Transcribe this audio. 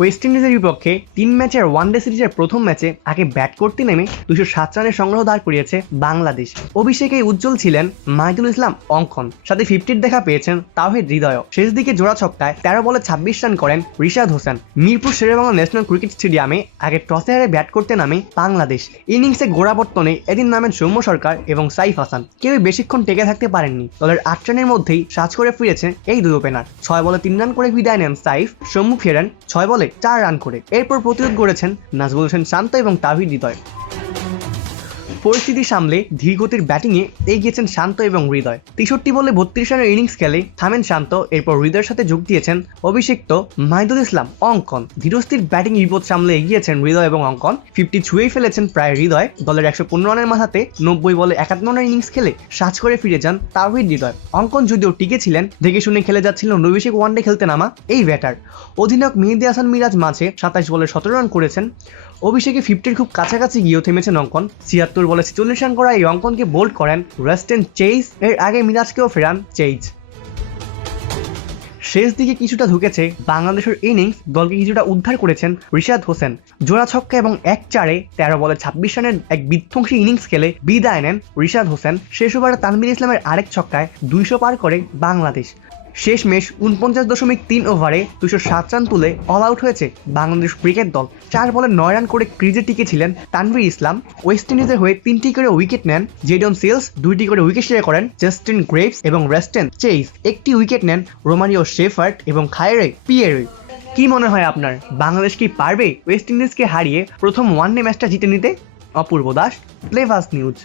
West ইন্ডিজের বিপক্ষে 3 ম্যাচের ওয়ানডে সিরিজের প্রথম ম্যাচে আগে ব্যাট করতে নেমে 207 রানের সংগ্রহ দাঁড় করিয়েছে বাংলাদেশ। অভিষেকেই উজ্জ্বল ছিলেন মাহিদুল ইসলাম অঙ্কন, সাথে 50-র দেখা পেয়েছেন তাওহিদ হৃদয়। শেষ দিকে জোড়া ছক্কায় 13 বলে 26 রান করেন রিশাদ হোসেন। মিরপুর শেরেবাংলা ন্যাশনাল ক্রিকেট স্টেডিয়ামে আগে টসে হারে ব্যাট করতে নামে বাংলাদেশ। ইনিংসে গোড়াপত্তনে এদিন নামেন সৌম্য সরকার এবং সাইফ হাসান। কেউই বেশিক্ষণ টেকে থাকতে পারেননি। দলের 8 রানের মধ্যেই সাজ করে ফিরেছেন এই দুই ওপেনার। 6 বলে 3 রান করে বিদায় নেন সাইফ, সৌম্য ফেরেন 6 বলে 4 রান করে। এরপর প্রতিরোধ গড়েছেন নাজমুল হোসেন শান্ত এবং তাওহিদ হৃদয়। পরিস্থিতি সামলে ধীরগতির ব্যাটিংয়ে এগিয়েছেন শান্ত এবং হৃদয়। 63 বলে 32 রানের ইনিংস খেলে থামেন শান্ত। এরপর হৃদয়ের সাথে যোগ দিয়েছেন অভিষিক্ত মাহিদুল ইসলাম অঙ্কন। ধীরস্থির ব্যাটিং বিপদ সামলে এগিয়েছেন হৃদয় এবং অঙ্কন। 50 ছুঁয়েই ফেলেছেন প্রায় হৃদয়। দলের 115 রানের মাথাতে 90 বলে 51 রানের ইনিংস খেলে সাজ করে ফিরে যান তাওহিদ হৃদয়। অঙ্কন যদিও টিকে ছিলেন, দেখে শুনে খেলে যাচ্ছিলেন অভিষেক ওয়ানডে খেলতে নামা এই ব্যাটার। অধিনায়ক মেহেদী হাসান মিরাজ মাঝে 27 বলে 17 রান করেছেন। অভিষেকে 50-র খুব কাছাকাছি গিয়েও থেমেছেন অঙ্কন। 76 বলে 46 রান করা এই অঙ্কনকে বোল্ড করেন ওয়েস্টার্ন চেইজ। এর আগে মিরাজকেও ফেরান চেইজ। শেষ দিকে কিছুটা ঢুকেছে বাংলাদেশের ইনিংস, দলকে কিছুটা উদ্ধার করেছেন রিশাদ হোসেন। জোড়া ছক্কা এবং 1-4-এ 13 বলে 26 রানের এক বিধ্বংসী ইনিংস খেলে বিদায় নেন রিশাদ হোসেন। শেষ ওভারে তানভীর ইসলামের আরেক ছক্কায় 200 পার করে বাংলাদেশ। শেষমেশ 49.3 ওভারে 207 রান তুলে অল আউট হয়েছে বাংলাদেশ ক্রিকেট দল। 4 বলে 9 রান করে ক্রিজে টিকেছিলেন তানভীর ইসলাম। ওয়েস্ট ইন্ডিজের হয়ে 3টি করে উইকেট নেন জেডন সিলস, 2টি করে উইকেট শেয়ার করেন জাস্টিন গ্রেভস এবং ওয়েস্টার্ন চেইজ। 1টি উইকেট নেন রোমারিও শেফার্ড এবং খায়রে পিয়েরে। কি মনে হয় আপনার, বাংলাদেশ কি পারবে ওয়েস্ট ইন্ডিজকে হারিয়ে প্রথম ওয়ানডে ম্যাচটা জিতে নিতে? অপূর্ব দাস, প্লেভাস নিউজ।